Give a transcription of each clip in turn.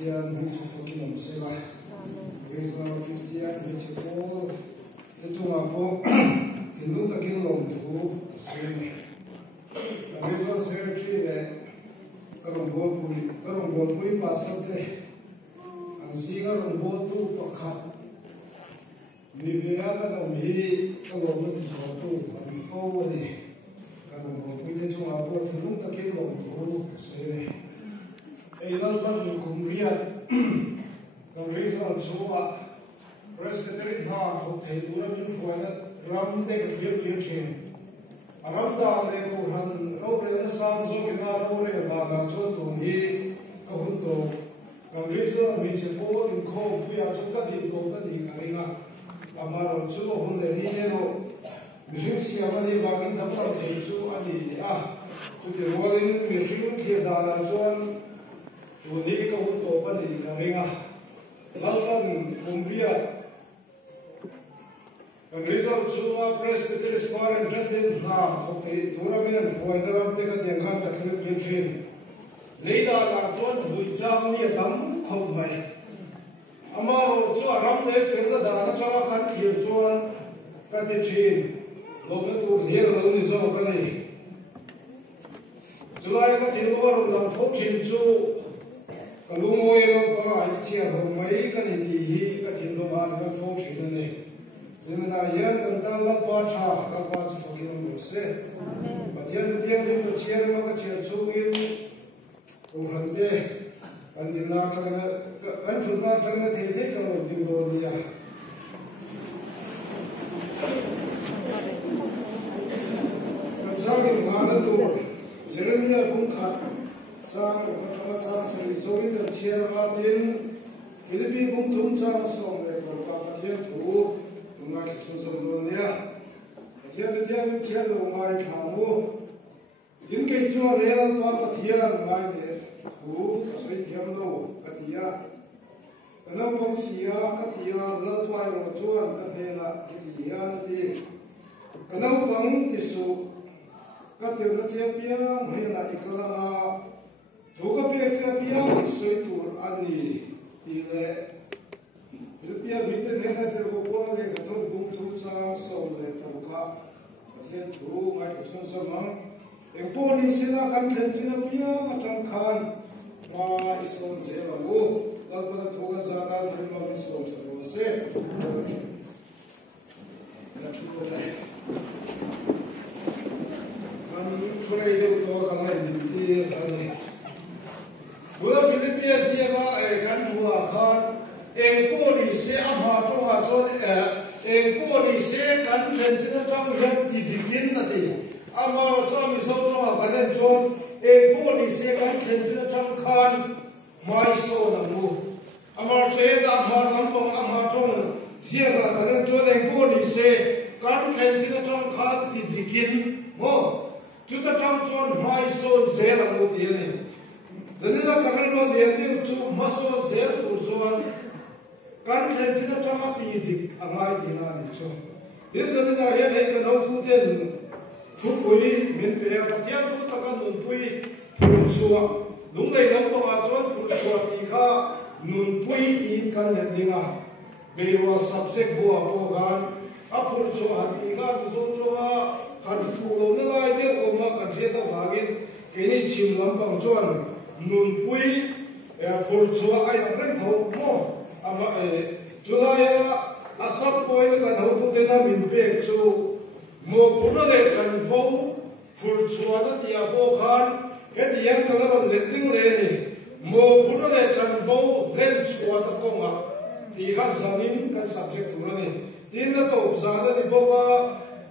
Christian who fucking on Sela. Praise God, Christian, which is all the Tumapo, the Luda Kinlong to Sela. Praise God, Secretary, the Karambol, Pastor, and Singer on board to Pakat. Viviana, me, alone to before the Karambol, the Tumapo, the Luda Kinlong to Sela. Eilalpan yung kumriat ng regional chowa presbytery na hotel turam yung kuwanan ram te kapil kirchen aram da le ko han robre na samso kinaro re da na chon to ni kahunto ng regional municipal in ko puya chukka di to na di karinga amaro chulo hunde ni nero mising siya mani bagin tapar te chu ani kuti rolling mising ke da na chon Uni kau tu apa ni karenga, salkan kumbia, Angrisal cuma presbytery sekolah jadi na, oke, turun foideran teka diangkat taklim kirim, leida lakukan hujam ni tam kau mai, amaro cuma ram deh firda dana cuma kan kirtuan katicin, logo tu dia lalu ni so kan ni, Julai kan tinuar dalam fokin tu. Kalau mau elok apa aja tu, mai kan ini kan Hindu bahagian fokus ini. Sebenarnya tentang lepas fokus bersih. Bagian dia berciar maka ciar cuci, orang deh kan dinak kan sudah jangan terhenti kalau di luar dia. Macam mana tu? Sebenarnya bungkat. Sang seri sori dan ciara matin Filipin pun tumcang song le berapa dia tu mengai susung dunia dia ciara mengai kamu in ke jual lelang apa dia mengai dia tu kasih dia lo katia kenapa bangsia katia lepai rojuan katela dia nanti kenapa bang tisu katia naciapia mengenai iklan Tuga peksa piang isoi tur ani ile Filipia bite nena terbuka le gaton bung tumsa so le tabuka patien tu mai kason samang emponi sila kan tentina piang atang kan ma ison zela wo lalpada tuga zata terima ison se na chuko dai mani chore de to kamai dinti ani Bulan Filipina siapa kan buah kan engkau se apa coba engkau se kan jenjina cang yang dibikin nanti ama cang misal coba kalian cang engkau se kan jenjina cang kan mai so namu ama cerita ama nampang ama cang siapa kalian cang engkau se kan jenjina cang kan dibikin juta cang mai so zela mu dia ni Jadi nak kerana dia ni tu masuk zat urusan kan jenjina cama tidik amai dina ni so. Dia jadi nak dia ni kalau tu dia tu pui min pea dia tu takkan nun pui urusan. Lungai lampau acuan urusan ika nun pui ikan hendinga. Bewa subjek buah bukan apa urusan ika urusan kan fulo nilai dia omak kan dia tak bagin ini cim lampau acuan. Nun pui purchua ay apren thau mo ama julaya asap poi ka thau tu tena min pe chu mo puna le chan fo purchua na tia bo khan ke dia kala letting le ni mo puna le chan fo len chua ta konga ti kha zamin ka subject tu ni tin na to zada ni bo ka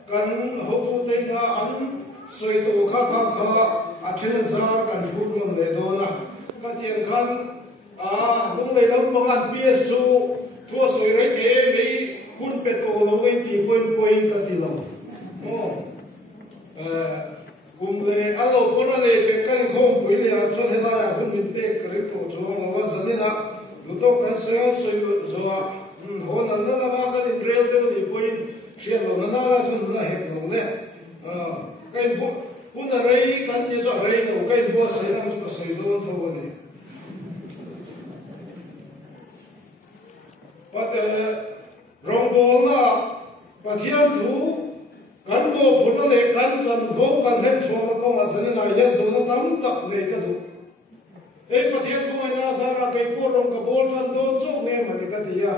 kan ho tu tena an soi to kha Achen zar kan furun le dona katian kan lung le lam pangan PS chu thua soi re ke me kun peto lo ngai ti point katilam kumle alo kona le pe kan khom pui le a chon hela ya kun min pe kare to chong wa zanina luto kan soi zo ho nan na ma ka di trail de ni point she lo na chon na he lo le kai bo Puna rei kan dia so rei no kai bo sai na chu sai do tho ni rong bol na pathian thu kan bo phun le kan chan vo kan hen chho ko ma chan na yan zo na tam tak le ka thu e pathian thu na sa ra kai po rong ka bol chan do cho nge ma le ka tia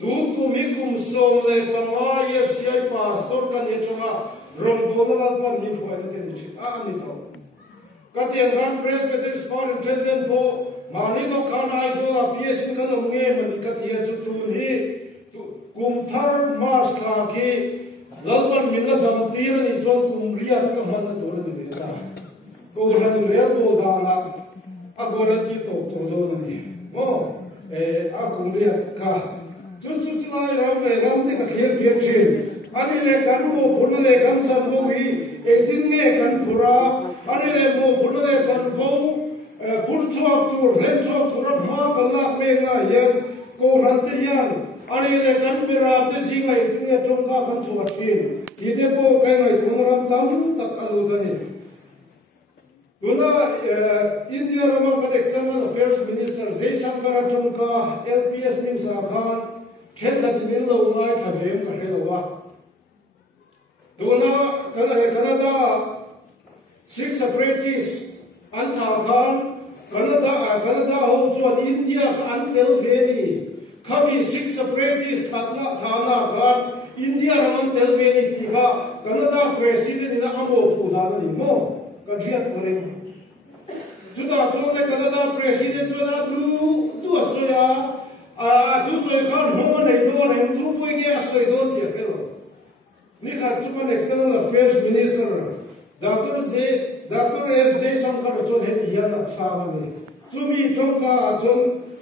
tu ku mi kum so le pa ma ye sia pastor kan ye chha rong bol na pa mi phoi na te ni a ni tho ka tia kan presbyter sport intendent po mani ko kan ai so a ps kan nge ma ni ka tia chu tu ni kum thar mars kha ki lalpan minga dam tir ni chon kum riat ka man to ni ta ko ran real bo da la agora ti to do ni mo a kum riat ka chu lai ram te ka khel ge chen ani le kan bo phun le kan san bo hi e tin nge kan pura ani le bo phun le san bo phun chok tu ren chok tu ra ma ka la me nga yan ko ran te yan ani le kan bira te singai tinge tongka kan chuat tin ide po kai ngai thongram tam tak alu dani tuna India Rama kan external affairs minister Jaishankar tongka LPS nim sa khan thenda din lo ngai thavem ka helawa tuna Canada 6 separatists antha khan Canada ho chuan India ka an tel veni kami 6 separatists thana ka India raman telveni tika Canada president ina amo pudana ni mo ka jiat koreng juda chole Canada president chola du asoya du soi khan ho nei do nei tu pui ge asoi do ti pelo ni kha chupan external affairs minister Dr. S. Jaishankar chon he yana chama ni tumi tongka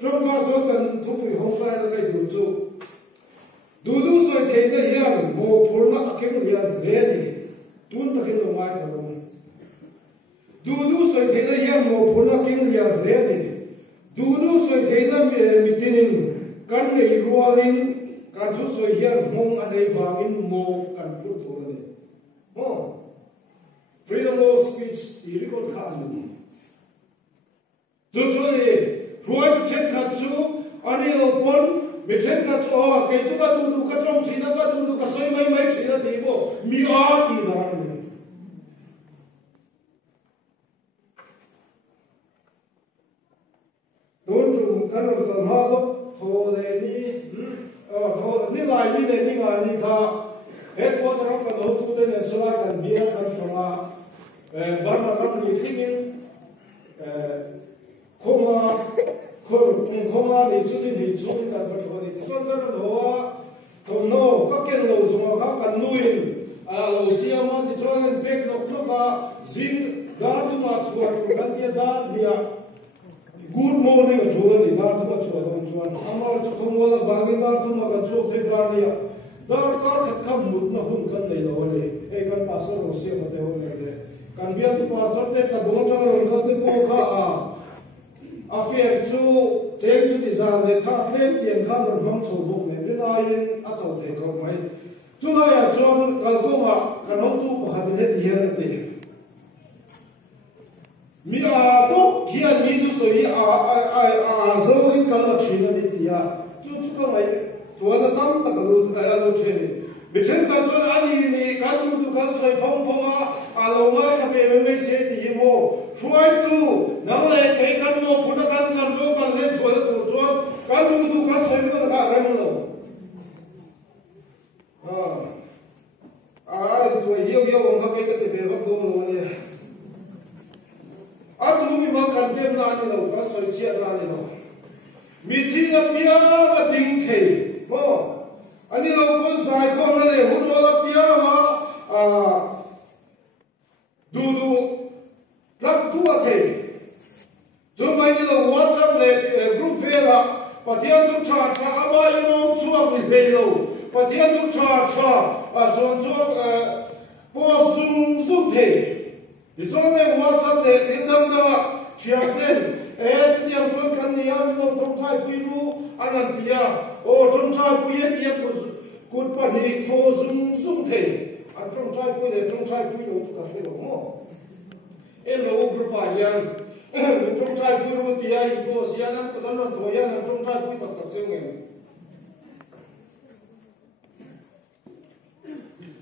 kan thupui hongkai na kai du chu du soi thei na hian mo phurna akhim hian le ni tun takin lo mai ka ro du soi thei na hian mo phurna king hian le ni du soi thei na mitinin kan nei rualin kan thu soi hian mong anei wangin mo kan phur to ni mo freedom of speech i record ka anu chu ni ruai chen ka chu ani lo pon mi chen ka chu ke chu ka du ka chong china ka du ka soi mai china ti bo mi a ki da ni don tu kan lo ka ma do tho le ni lai ni le ni ga ni ka et ko ta ka do tu de ne sola kan bia kan songa ba ma ka ni thingin khoma ni chu kan pa thoni chon kan no to no ka ken lo so ka kan nuin lo sia ma ti chon pek no ka zin da tu ma chu kan dia da dia good morning to ni da tu ma chu chuan amar chu khom wala bagin da tu ma ka chu the ka dia da ka khat kham mut na hun kan nei lo le e kan pa so lo sia ma te ho le kan bia tu pa so te ka bon cha ro ka te ko ka affair chu take to design the top ten tian khan ron hong chu buk ne ni lain a chaw the ko mai chu la ya chon kal ko ma kan ho tu pa ha ne hian te mi a ko kian mi tu so yi a zo ri kal la china ni tia chu ka mai to na tam ta ka lu ta ya lo che ni mi chen ka chon ani ni ka tu ka soi phong a lo ma ka me se ti mo chuai tu nang le kai kan mo phuna kan chan ro kan le chua tu chua kan du ka soi ka ka rem lo tu yo ong ka kai ka te ve do lo ne a tu mi ma kan tem na ni lo ka soi chia na ni lo mi thi na pia ka ding thei mo ani lo kon sai ko na le hu lo la pia ma du lak tu a thei jo mai ni lo WhatsApp le group vera pathian tu cha aba yo nom chuak ni be lo pathian tu cha a son chu po zum thei di zo le WhatsApp le tin dam da chiang ten ti yang ton kan ni am lo thong thai pi ru anan tia o thong thai pi ye ti ku pa ni tho zum thei an thong thai pi le thong thai pi lo tu ka fe lo mo elo group a yang thong thai pi ru ti ai ko sia nan ko nan tho ya nan thong thai pi tak tak cheng nge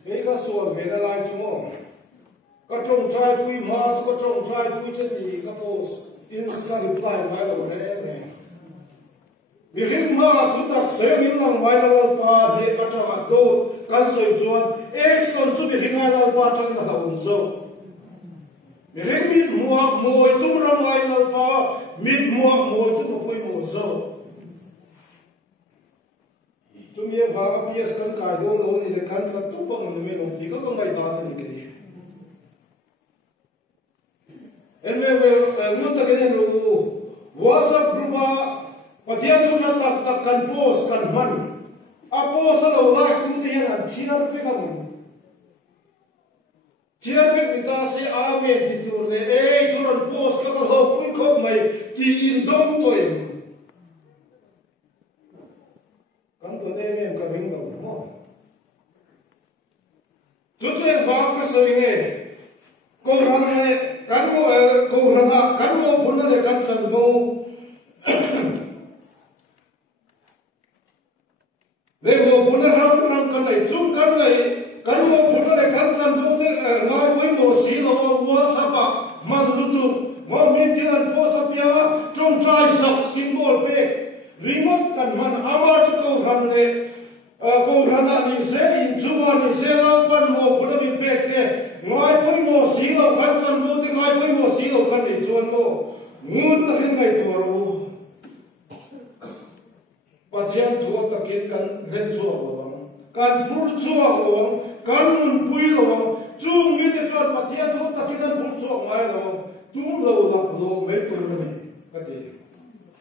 cái cái số về là lại chúng cái trong trai quý mà cái trong trai quý chết thì cái post in cái reply mai đầu đấy này vì hiện mà chúng ta sẽ mình làm mai đầu ta để ở trong mặt đồ cái sợi chuột action chút thì hiện mai đầu ta trong là hồng sâu vì hiện mít mua mồi tung ra mai đầu ta mít mua mồi tung một cái mồi sâu chúng ta vào bây giờ cần cài đồ lâu thì cần phải chụp bằng mình làm gì có công nghệ đó thì cái em về muốn ta cái gì luôn WhatsApp group và theo chúng ta ta cần post cần man post là like chúng ta là share phép không share phép người ta sẽ amen thì tôi này tôi làm post các cái hộp cũng không mày chỉ in đông tôi kan tu ne em ka ring đâu mo chu chen fa ka soi nge ko ran ne kan mo ko ran na kan mo phun ne kan chan go le mo phun ran kan nei chu kan mo phun ne kan chan go de ngai moi mo si lo wa sa pa ma du tu mo mi ti an po sa pia trong trai sak symbol pe remote kan man amar chu ko ran ne ko ran na ni se in chuwa ni se la pan mo phun mi pe te ngai moi mo si lo kan chan go de ngai moi mo si lo kan ni chuan mo ngun ta hin ngai to ro pathian chuwa ta kin kan ren chuwa lo kan phur chuwa lo kan mun pui lo chung mi te chuan pathian chu ta kin phur chuwa ngai lo tum lo la lo me to ro ni ka te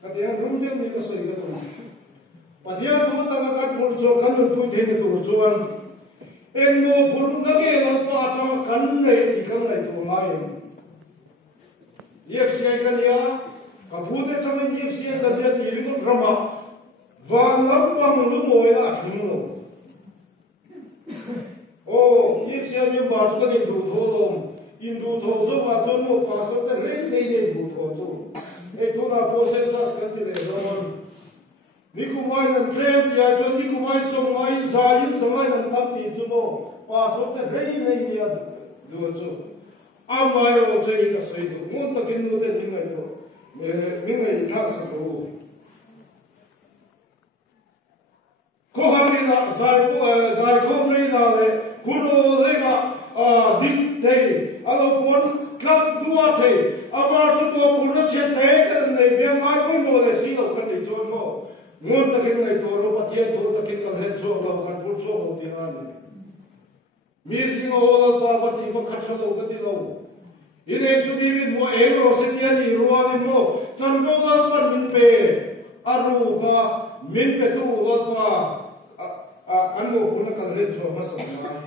Katihan rumjeng ni kasoi ka tu. Patihan tu tanga kan pulcho kan pui thene tu chuan. Engo phur na ke la pa chama kan nei ti kan nei tu mai. Yek sei kan ya ka phute chama yek sei ka dia ti ri rama. Van lam pam lu moi la him lo. O yek sei mi ba chu ka ni du tho in du tho zo ma chon mo pa so ta le nei nei du tho tu. Itu na procesas kanti le zaman. Niku mai nan trem ya jon niku mai song mai zain samai nan tamti chumo. Pasok te rei nei ya do chu. Amai o chei ka sai do. Ngun ta kin no de ningai do. Ningai thak sa do. Ko hamri na zai ko nei na le kuno le ga dik tei alo pon klap dua tei amar chu mo puno che tei kan nei ve ngai ko mo le si lo kan ni chon mo ngun ta kin nei to ro pathian to ta kin kan he cho lo kan pur cho ho ti an mi sing o lo pa pa ti ko khat cho lo ka ti lo ine chu bi min mo e ro se ti ani ro an mo chan ro lo pan min pe aru ka min pe tu lo pa kan mo puno kan he cho ma sa ma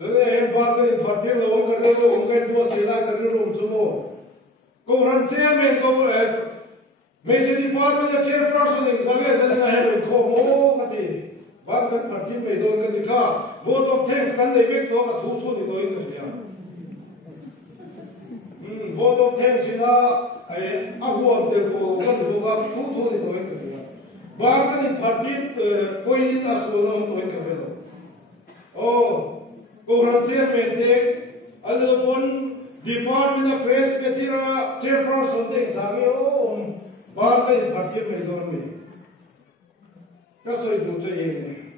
Jadi em baca ni thakir lawan kerja tu, mungkin dua sila kerja rum semua. Kau rantai men kau major department chairperson yang sangat sangat hebat kau mau mati. Baca parti medan kan dikah vote of thanks kan lebih tu kan thu ni tu ini kerja. Vote of thanks ina aku ada tu kan tu kan thu ni tu ini kerja. Baca ni parti koi asal tu ini kerja. Oh. Kurantia penting, ada pun department of press ketira chairperson ting sami bagai parti medan ni. Kasoi buta ini.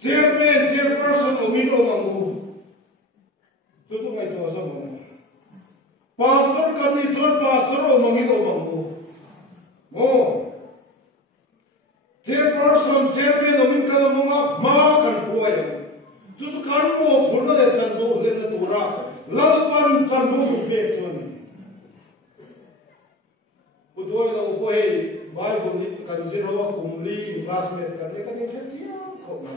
Chairperson umino mangu. Tutu mai tu asal mana. Pastor kami jual pastor umino mangu. Oh. Chairperson chairman umin kalau munga makan kuaya. Tutu kan mo phun na chan do le na tura lalpan chan do ve choni udoi lo ko he bible ni kan zero kumli classmate kan ni chia ko ma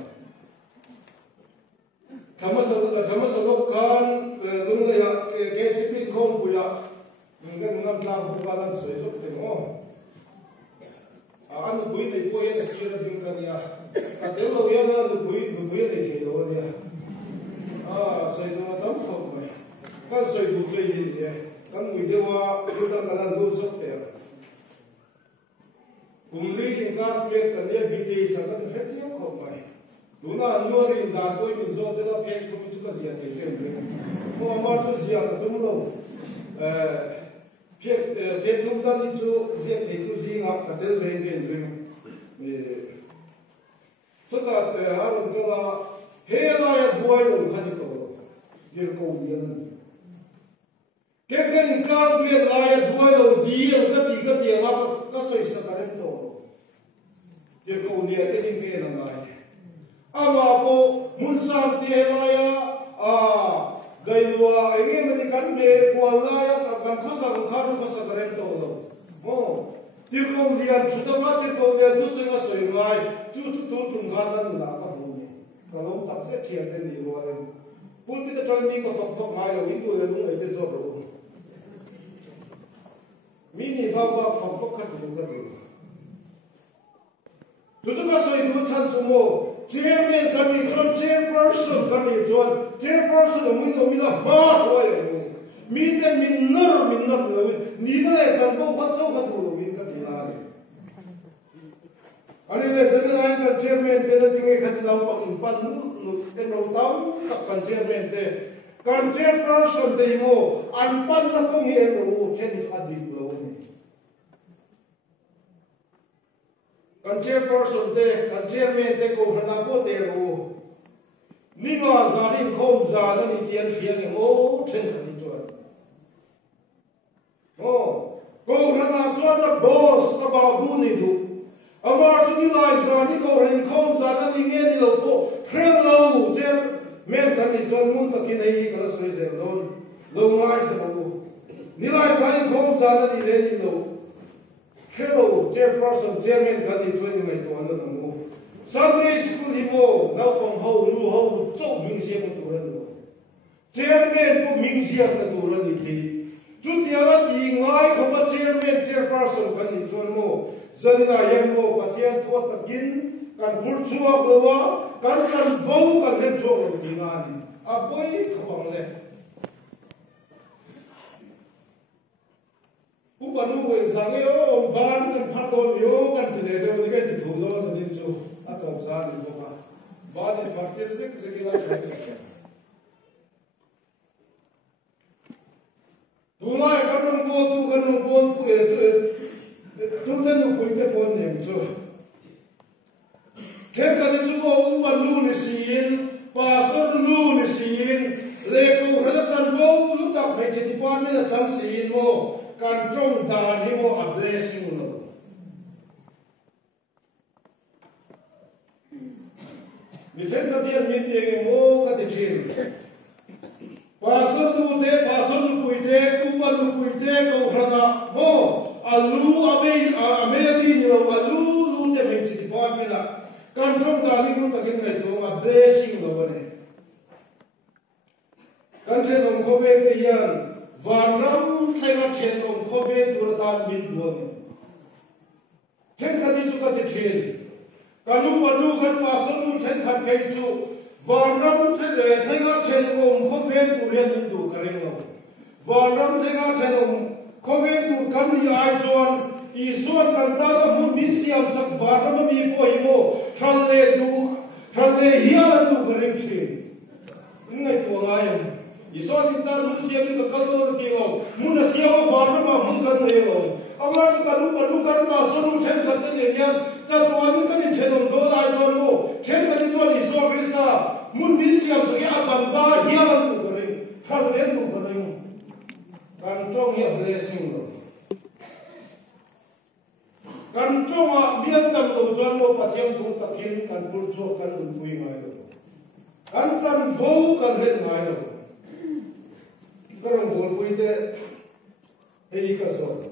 thama so kan lung le ya ke chipi khom bu ya ngam ngam tlang bu ka lan soi so te mo anu bui nei ko ye si ra ding kan ya atel lo ya na bui nei ke lo ya soi tu tam khom mai kan soi bu che ye ye kan mui de wa tu ta kan lo so te kumli in class me kan ye bi te sa kan he chi khom mai Duna nuari dan koi min zo de la pek tu chu ka zia te ke mo ma chu zia ka tum lo pek tu ta ni chu zia te tu zi ngak ka del ren ren ren so ka aron ka la he la ya duai lo khani to dir ko dian ke in class me la ya duai lo di ka ti la ka soi sa ka ren to dir ko dian ke din ke na mai ama po munsan ti helaya gailwa enge mani kan be kwalaya ka kan khosa kharu khosa karen to mo tirko lian chutama tirko lian tu singa soingai chu chung khan na ka ho ni kalom tak se thian te ni ro len pul pi ta chang mi ko sok mai lo in tu le lu ai te so ro mi ni ba sok kha tu ka ro tu ka soi du chan chu mo chairman kami kon chairperson kami jual chairperson mui to mila ba hoy mi te minor lo ni na e chan ko khatho khatho mi ka dina le ani le zan na ka chairman te na tinge khat na pa in pan nu te no tam ka kan chairman te kan chairperson te mo an pan na ko he ro chen ni adi lo ni kan chairperson te kan chairman te ko hana ko te ro ni nga zarin khom za na ni tian fiang ni o chen kha ni chuan ko hana chuan na boss ka ba bu ni du amar chu ni lai za ni ko rin khom za na ni nge ni lo ko khren lo chairman kan ni chuan mun ta ki nei ka soi ze lo ngai cha lo ni lai za ni khom za na ni le ni lo Hello, chairperson, chairman, kadi tuan mai tu anda namu. Sunday school hibo, nau pang ho, lu ho, cok ming siap aturan lo. Chairman pun ming siap aturan itu. Cuti awak ingai kapa chairman, chairperson kadi tuan mo. Zalina yang mo patian tua takin, kan burjua keluar, kan bau kan hem tua berkini. Apoi kapa mele. Upanu ko exame o ban kan phaton yo kan tide de ni ka dithu lo to din chu atom sa ni ko ba ban ni partir se kila chai ka duma ka nong ko tu kan nong ko tu tu te no ko te pon ne chu ke ka ni chu mo upanu ni sin pastor lu ni sin le ko ra chan ro lu ta pe ti pan ni chang sin mo kan trong dan hi mo a blessing lo mi chen ka dia mi te mo ka te chin pastor nu puite upa nu puite ko hrana mo alu ame ni lo alu lu te me chi pa mi la kan trong dan hi mo ta kin ngai do a blessing lo ne kan chen ong ko ve te yan Varram tega chen om kobe turatan min duang. Chen kani chu ka te chen. Kanu panu kan pasal nu chen kan pe chu. Varram tega chen om kobe turian min du kareng lo. Varram tega chen om kobe tur kan ni ai chuan isuan kan ta da mun min siam sak varram mi po imo tralle hialan du kareng chen. Ngai tu ngai Iswa kita mun siap ni kalau tengok, mun siapa farmer mah mun kan ni lo. Amar kita lu kan pasal mun chen kata ni yang jatuh ni kan chen om do dah jual mo. Chen kan itu iswa Krista mun ni siap sebagai abang bah hialan tu kering, kalian tu kering. Kancong ya blessing lo. Kancong biar tak lo jual mo patiam tu takin kan burjo kan untui mai lo. Kancang bau kan hen mai lo. Karang bol puite hei ka so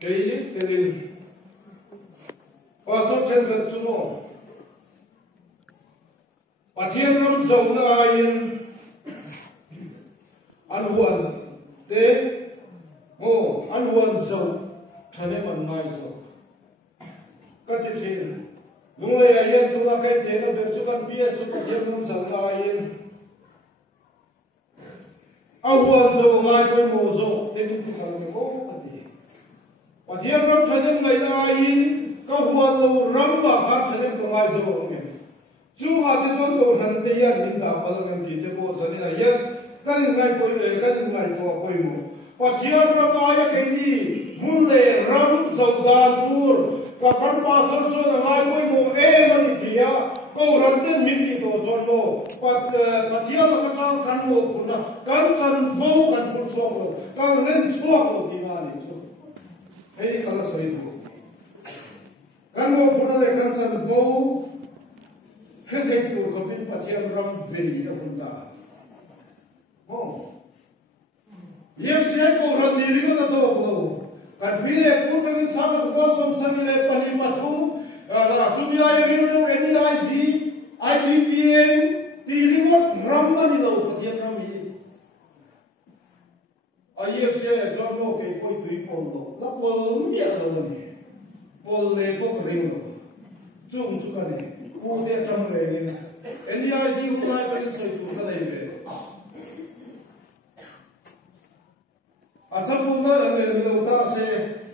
hei telin paso chen ka chumo pathian ram zo na in anhuan te mo anhuan zo thane man mai zo ka ti chin lungle ayan tu na kai te na ber chu kan ps chu pathian ram zo na in Awan zo ngai koi mo zo te ni tu kan ko pati pathian ram thanen ngai na in ก็หัวเรารำว่าขาดเสน่ห์ตัวไอ้สมองเนี่ยจู่มาที่ส่วนตัวหันเตียนนินดาพลังงานที่จะโบสถ์เนี่ยยังกันไงไปกันไงตัวไปหมดปัจจัยประมาณแค่นี้มุนเล่รำสดาตูร์กับขันมาสดๆอะไรไปหมดมันนี่ที่อ่ะก็รันเต้นมิตรตัวส่วนโลปัจจัยมันก็สร้างกันหมดคุณนะกันจันโฟกันคุณส่วนโลกันเล่นช่วงโลที่มานี่ช่วงให้กันละสวยดูกันโมคุณอะไรกันจันโฟให้เด็กตัวเขาเป็นปัจจัยรำเวียคุณตาโอ้เยี่ยมเสียกูรันดีริมันตัวเรากันพี่เด็กกูทั้งสามสุขสมสันเลปนิมาทุจุดยาอย่างนี้เราเอ็นไอซีไอพีพีเอ็นตีริมันรำมันนี่เราปัจจัยรำมีไอเยี่ยมเสียจอมโลกเกี่ยวกับตัวอีพอลโลแล้วพอลมีอะไรบ้างเนี่ยพอลเล่ก็เริงโลจุ่มจุกันเนี่ยกูเดี๋ยวทำอะไรเนี่ยเอ็นไอซีกูไล่ไปสวยตัวอะไรเนี่ยअच्छा पुन्हा निरंता से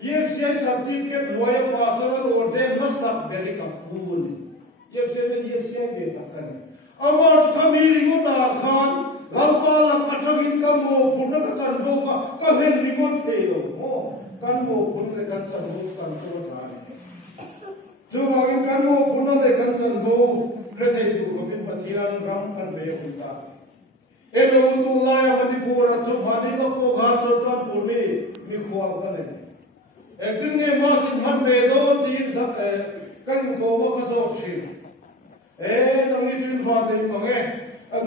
ये से सर्टिफिकेट हुआ पासर और दे मसक बेरी का पूल ये से बेटा करने अमर खमीरी उता खान लालपा लकटगिन का मो पुन्हा कचर होगा कहे रिमोट थे हो kan mo पुन्हा ले कचर हो kan तो था जो आगे kan mo पुन्हा ले कचर हो रहते तो कभी पतियान राम kan बे होता elo tu laya manipura tu bhani lo ko ghar to tan purmi mi khwa kale ekdin ne masin han ve do ji sa kan ko mo ka so chi no ni tin fa de ko nge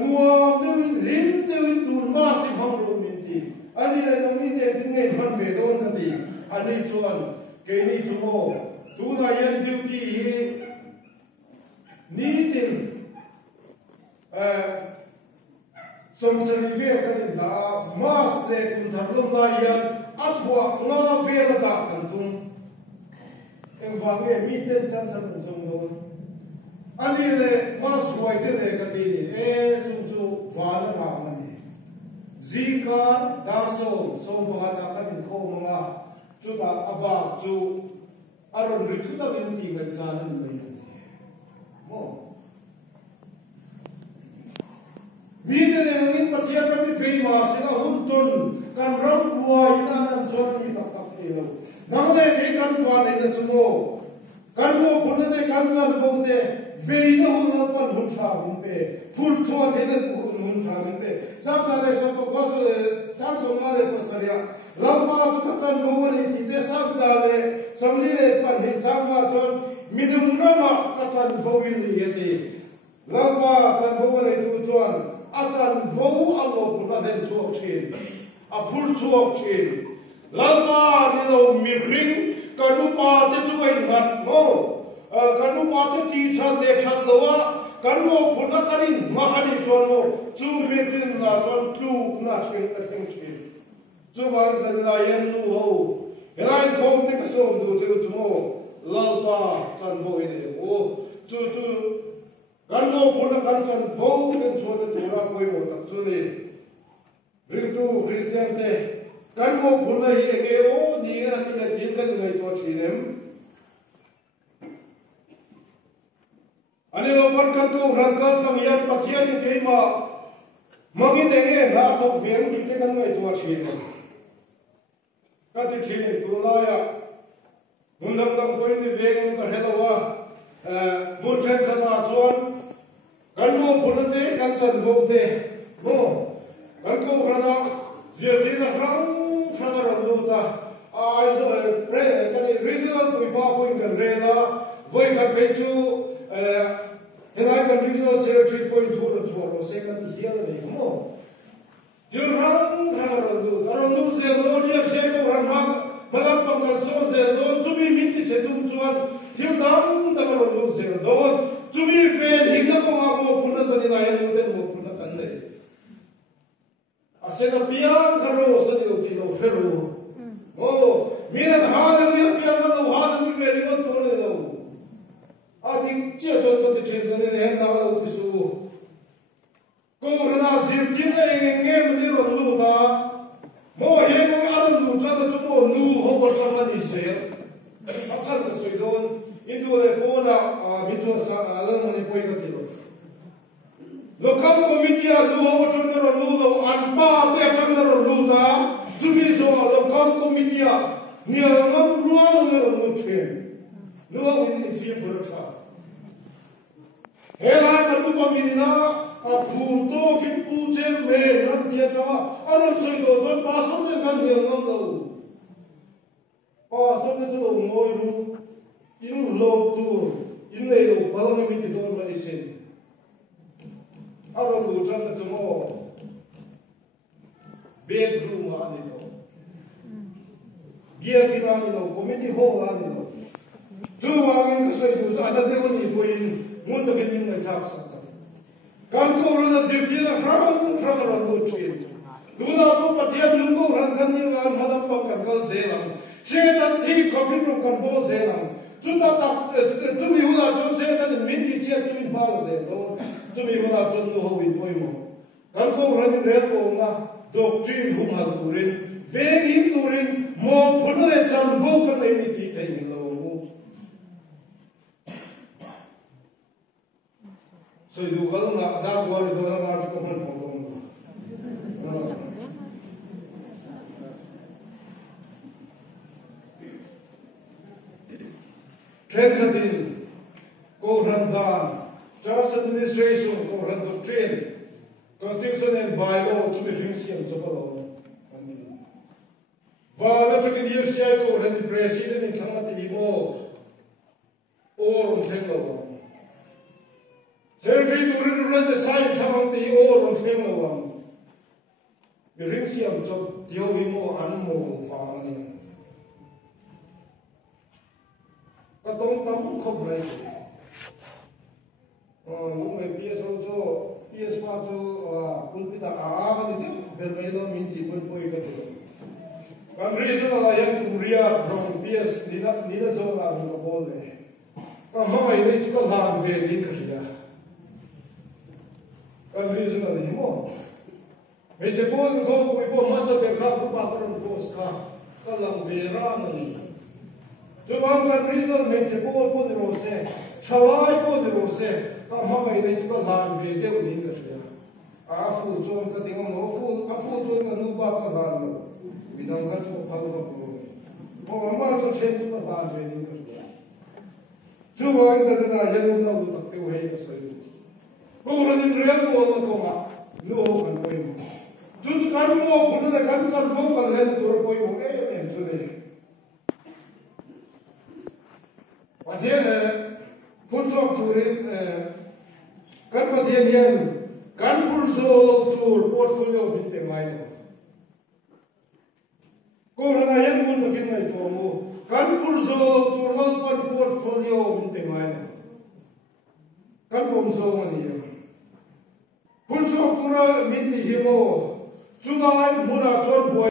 nuam de rim de tu masin ham ro min ti ani le no ni de din ne han ve do na ti ani chuan ke ni chu mo tu na yan duty hi ni tin som servive kan da mas le kun tharlom la yan athwa nga vela da kan tum en vange miten chan san som no ani le mas hoi te le ka ti ni chu fa la ma ma ni zika da so ma da kan ko ma chu ta aba chu aron ri thu ta bin ti ga chan ni mo Mide ne ngin pathia kami fei ma sina huntun kan ram ruwa ina nam chon mi tak tak te lo namde ke kan fa ne na chumo kan mo punne de kan chan ko de vei no hun pan hun tha hun pe phul chwa de ne hun tha hun pe sab na de so ko so cham so ma de pasaria lamma chu ka chan ko ni ti de sab za le samli le pan hi cham ma chon midum rama ka chan ko wi ni ye ti lamma chan ko ne tu chuan acan vou alo puna den chuak chin a phul chuak chin lalma ni lo mi ring kanu pa te chu ai ngat mo kanu pa te ti chat le chat lowa kanu phuna karin ma ani chon mo chu me tin na chon tu na chen ka chen chin chu wang san la yan lu ho elai thom te ka so du chu mo lalpa chan vo ine o chu kan mo phuna kan chan vo ken chode tura koi mo tak chu le ring tu christian te kan mo phuna hi ke o ni ga ti la tin kan ngai to thinem ani lo pan kan ko ran kan kam yan pathia ni ke ma mangi de nge na so veng ki te kan ngai to thinem ka ti thine tu la ya mundam dam koi ni veng ka helawa mun chen khana chon kan mo phunate kan chan vokte mo kan ko rana zirtin rang thangara luta ai zo pre kan regional pui pa point kan rela voi kan bechu helai kan regional secretary point to the to second here le mo jil rang thangara luta ron lu se lo ni se ko ran ma malam pang so se lo chumi mit che tum chuan jil dam dam ron lu se lo chumi fen hingna ko ma mo phuna sani na yan ten mo phuna kan le asena piang karo sani lo ti lo fero o mian ha na ni piang na ha na ni veri mo to le lo a ding che to ti chen sani ne na lo ti su ko rana zir ki na nge mi ro lu ta mo he mo a lu cha na chu mo lu ho ko sa ni se a chan na soi don into the Pola Mitos alone on the Poigatiro. Local committee are Luo Chundra Ludo and Pa Chundra Luda to be so local committee near the Ruan Mutrain. Luo in the field for a child. Hela Lumina. A punto che puce me non dietro a non so cosa passo del cammino non lo passo del suo moiro in lo tu in le lo parlo mi ti do la isen allora lo già da mo bedroom ani no bia kinani no committee hall ani no tu wangin ka sai tu ada devoni poin mundo che min na jaksa kan ko rana zirpila kram lo chin duna po pathiat lungo ran kan ni wan hadam pa kan kal zelam setan thi khopin ro kan bo zelam chuta ta tumi hula chon setan min ti chia tumi ba ze to tumi hula chon no ho wi poi mo kan ko ran rel ko nga doctrine hum ha turin veni turin mo phunale chan ho kan ni ti thai ni lo mo so you go na da worry do na ma ko hon ko Trekhatin ko randan church administration ko ran doctrine constitution and bylaw to be rinsiam chapalo va to ke dia ko ran president in thamati mo or on thenglo Secretary to read the sign of the old on Finland. The Rinsiam of the Oimo Anmo family. But don't come complain. Maybe also, yes, Pato, Pulpita, Bermelo, Minty, Pulpoica. One reason I am to Ria from PS Nina Zona in the Bole. Come on, I need to go down very linked. Kan reason na ni mo. May sepon ko po masa pera ko pa karon ko ska kalang vera na ni. Jumang kan reason may sepon po ni rose. Chawai po ni rose. Ka ma mai ni ko lan ve de ni ka sia. Afu jom ka ting mo afu jom ka nu ba ka lan no. Bidang ka ko pal ko po. Mo ma so chen ko lan ve ni ka sia. Jumang sa na yelo na utak te we ka sa Orang in real world ko ma no kan ko mo tu kan mo ko na kan san fo kan le to ko mo to le wa de pul chok tu rin kan pa de yen kan pul so tu portfolio bin pe mai ko na yen mun to kin mai to mo kan pul so tu lo portfolio bin pe mai kan pom so ni Pulsok tura minti himo, tunai muna chon boy.